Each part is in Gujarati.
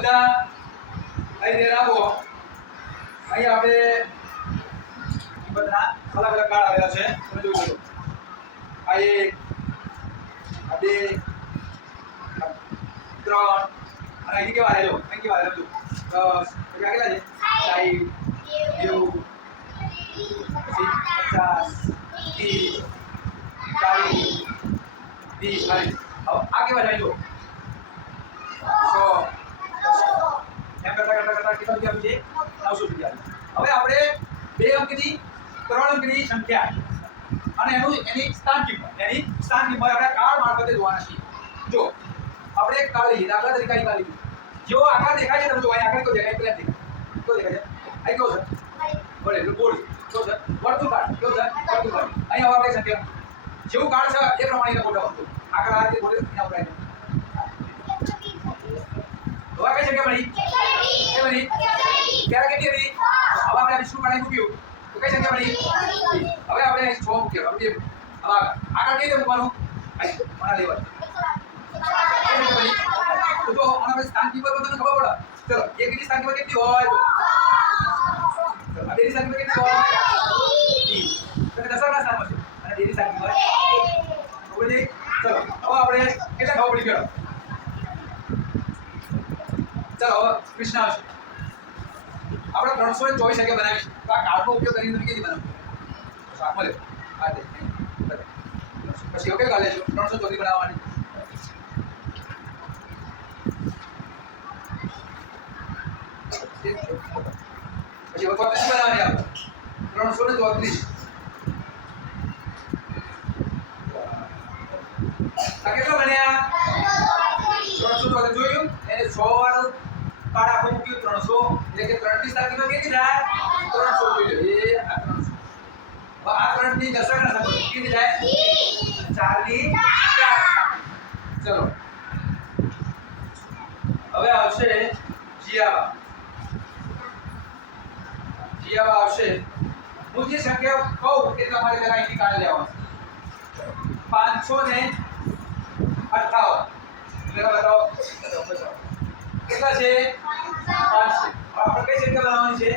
બધા અહીં આવો અહીં આપણે બધા અલગ અલગ કાર્ડ આવેલા છે. તમે જોઈ શકો આ એક, આ બે, ત્રણ, અને અહીંથી કેવા રહેલો? અહીં કેવા રહેલો દસ પછી આ કેટલા છે? પછી પચાસ ત્રીસ, ચાલીસ વીસ આ કેવા જાય સો એમ કરતા કરતા કરતા નવસો રૂપિયા હવે આપણે બે અંકની, ત્રણ અંકની સંખ્યા અને એનું એની સ્થાન કિંમત. એની સ્થાન કિંમત આપણે કાળ મારફતે જોવાના છીએ. જો, આપણે કાર્ડ લઈએ તરીકે અહીં કાર્ડ જેવો આકાર દેખાય છે, તમે અહીં આગળ કેવો દેખાય અહીં કેવો છે? એટલે ગોળ કેવો છે? વર્તુળ કાર્ડ કેવો છે? વર્તુળ કાર્ડ અહીં હવે સંખ્યા. જેવું કાર્ડ છે, એ પ્રમાણે એને મોટા આગળ આ રીતે બોલે હવે કઈ જગ્યા બની કે બની ત્યારે કેટલી હતી? હવે આપણે વિષ્ણુ પાણી મૂક્યું. તો કઈ જગ્યા બની હવે આપણે છ મૂક્યો. હવે હવે આગળ કઈ રીતે મૂકવાનું? મારા મને લેવા તો આના સ્થાન કિંમત તમને ખબર પડે. ચલો એકની સ્થાન કિંમત હોય? બેની સ્થાન કિંમત કેટલી હોય? વીસ. તો સ્થાનમાં અને બેની સ્થાન હવે આપણે કેટલા ખબર પડી ગયો? ચાલો હવે કૃષ્ણ આવશે. આપણે ત્રણસો ને ચોવીસ જગ્યા બનાવીશું. આ કાર્ડનો ઉપયોગ કરીને તમે કેવી બનાવો? તો આમાં લે આ પછી ઓકે કાલે લેશું. ત્રણસો ચોથી બનાવવાની. પછી ચોત્રીસ બનાવવાની આપણે. ત્રણસો ને ચોત્રીસ. કેટલા બન્યા? ત્રણસો ચોત્રીસ. જોયું? એને સો વાળું કાર્ડ આખું મૂક્યું ત્રણસો, એટલે કે ત્રણની સાથે કેટલી થાય? ત્રણસો એ, આ ત્રણસો. આ ત્રણની ના સંબંધ કેટલી થાય? ચારની ચાર ચલો. હવે આવશે જીયા જીયા આવશે. હું જે સંખ્યા કહું એ તમારે જરા અહીંથી કાઢી લેવાનું. પાંચસો ને અઠાવન જરા બતાવો. કેટલા છે? પાંચ છે. આપણે કઈ સંખ્યા લાવવાની છે?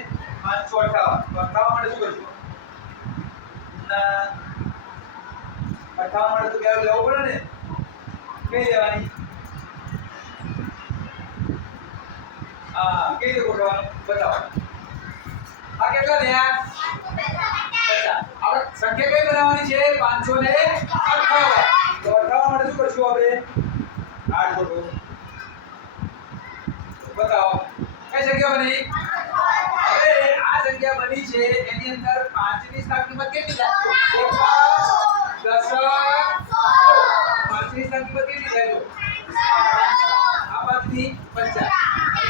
પાંચસો અઠાવન. તો અઠાવન માટે શું કરશું? ના. અઠાવન માટે તો બે લેવું પડે ને? કઈ લેવાની? હા, કઈ રીતે ગોઠવવાનું? બતાવો. આ કેટલા થયા? પચાસ. આપણે સંખ્યા કઈ બનાવવાની છે? પાંચસો ને અઠાવન અઠાવન માટે શું કરશું આપણે આઠ ગોઠવો બતાવો કઈ જગ્યા બની હવે આ જગ્યા બની છે એની અંદર પાંચની સ્થાન કિંમત કેટલી થાય એક પાંચ, દસ પાંચની સ્થાન કિંમત કેટલી થાય જો આ પાંચની પચાસ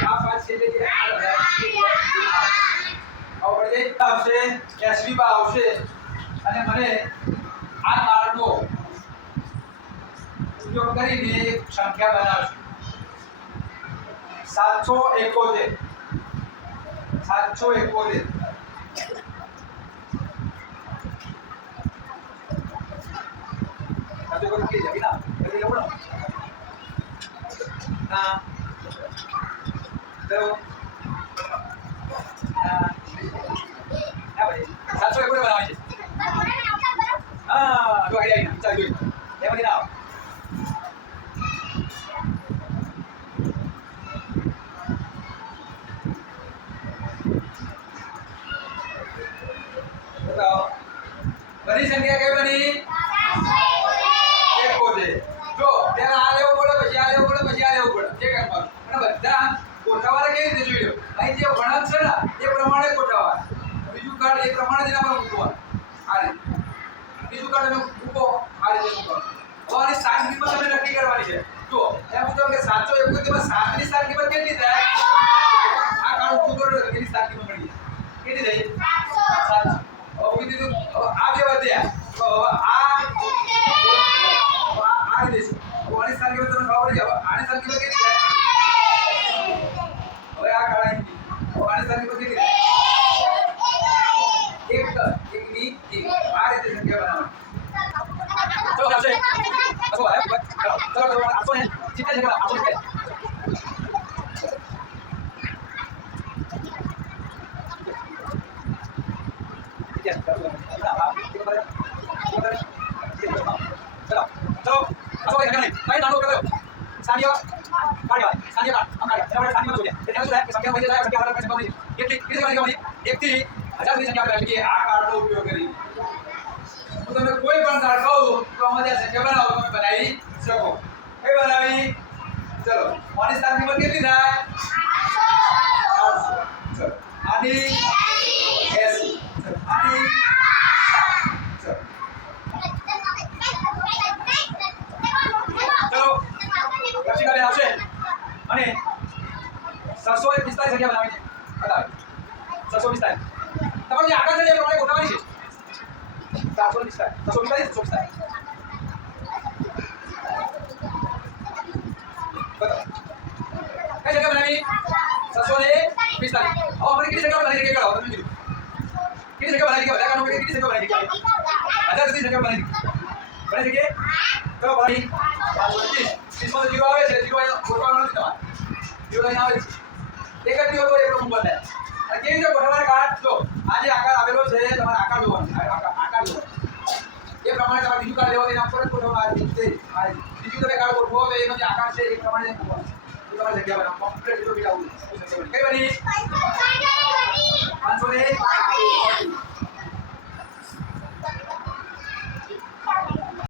આ પાંચ છે એટલે કે આ બધા હવે પછી આવશે એસવી આવશે અને મને આ કાર્ડનો ઉપયોગ કરીને એક સંખ્યા બનાવશે. સાતસો એકોતેર. સાતસો એકોતેર. ના કેટલી જવું ના તો ના ના ભાઈ સાતસો એકોતેર બનાવવાની છે હા જો આઈ આઈ ચાલ જોઈ એમાંથી ના આવે બતાવો બની સંખ્યા કઈ બની એકોતેર જો પહેલા આ લેવું પડે પછી આ લેવું પડે પછી આ લેવું પડે જે કરવાનું અને બધા ગોઠવવાના કેવી રીતે જોઈ લો અહીં જે વળાંક છે ને એ પ્રમાણે ગોઠવવા બીજું કાર્ડ એ પ્રમાણે જ એના પર મૂકવાનું આ રીતે બીજું કાર્ડ તમે મૂકો આ રીતે મૂકવાનું. હવે આની સાત તમે નક્કી કરવાની છે. જો એમ પૂછો કે સાતસો એકોતેરમાં સાતની સાત કિંમત કેટલી થાય? આ કાર્ડ ઊભું કરો કેટલી સાત કિંમત મળી જાય. કેટલી થઈ? સાતસો હવે મૂકી આ બે વધ્યા આ આ રીતે છે. હવે આની સાત કિંમત તમને આની સાત કિંમત કેટલી થાય? હવે આ કાર્ડ આની સાત કેટલી થાય એક દસ એકની એક આ રીતે સંખ્યા બનાવવાની ચલો આવશે ચલો હવે ચલો ચલો આપો ને ચિત્તા છે આપો ને છસો વાળી સંખ્યા નહીં કઈ નાનો કયો સ્થાનીય કાઢ્યા સ્થાનીય કાઢ આમ કાઢ્યા એના માટે સ્થાનીય શોધ્યા એટલે શું થાય કે સંખ્યા વધી જાય સંખ્યા વધી સંખ્યા વધી કેટલી કેટલી સંખ્યા વધી એકથી હજાર સુધી સંખ્યા આપેલા છે કે આ કાર્ડનો ઉપયોગ કરી હું તમને કોઈ પણ કાર્ડ કહું તો આમાંથી આ સંખ્યા બનાવો તમે બનાવી શકો કઈ બનાવી ચલો આની સ્થાન કિંમત કેટલી થાય આઠસો ચલો આની એસી ચલો આની ચલો ચલો રક્ષિકાબેન આવશે અને સંખ્યા બનાવીને બતાવે. છસો પિસ્તાલીસ. તમારું જે આકાર છે એ પ્રમાણે ગોઠવવાની છે. ને પિસ્તાલીસ. છસો પિસ્તાલીસ છસો પિસ્તાલીસ. કઈ જગ્યા બનાવી? છસો ને પિસ્તાલીસ. હવે જગ્યા બનાવી તમે કીધું. કેટલી જગ્યા બનાવી શકીએ બધા જગ્યા બનાવી જગ્યા બનાવી બનાવી બનાવી જીરો આવે છે, જીરો ગોઠવાનું નથી છે. એક જ દિવસ હોય એટલો મૂકવાનો થાય અને કેવી રીતે ગોઠવવાની કાર્ડ જો આ જે આકાર આવેલો છે તમારે આકાર જોવાનો છે. આ આકાર આકાર જોવાનો એ પ્રમાણે તમારે બીજું કાર્ડ લેવા એના પર જ ગોઠવવાનું આ રીતે આ રીતે. બીજું તમે કાર્ડ ગોઠવો તો એનો જે આકાર છે એ પ્રમાણે ગોઠવવાનું તો તમારે જગ્યા બનાવો કમ્પ્લીટ જીરો બીટ આવું કઈ બની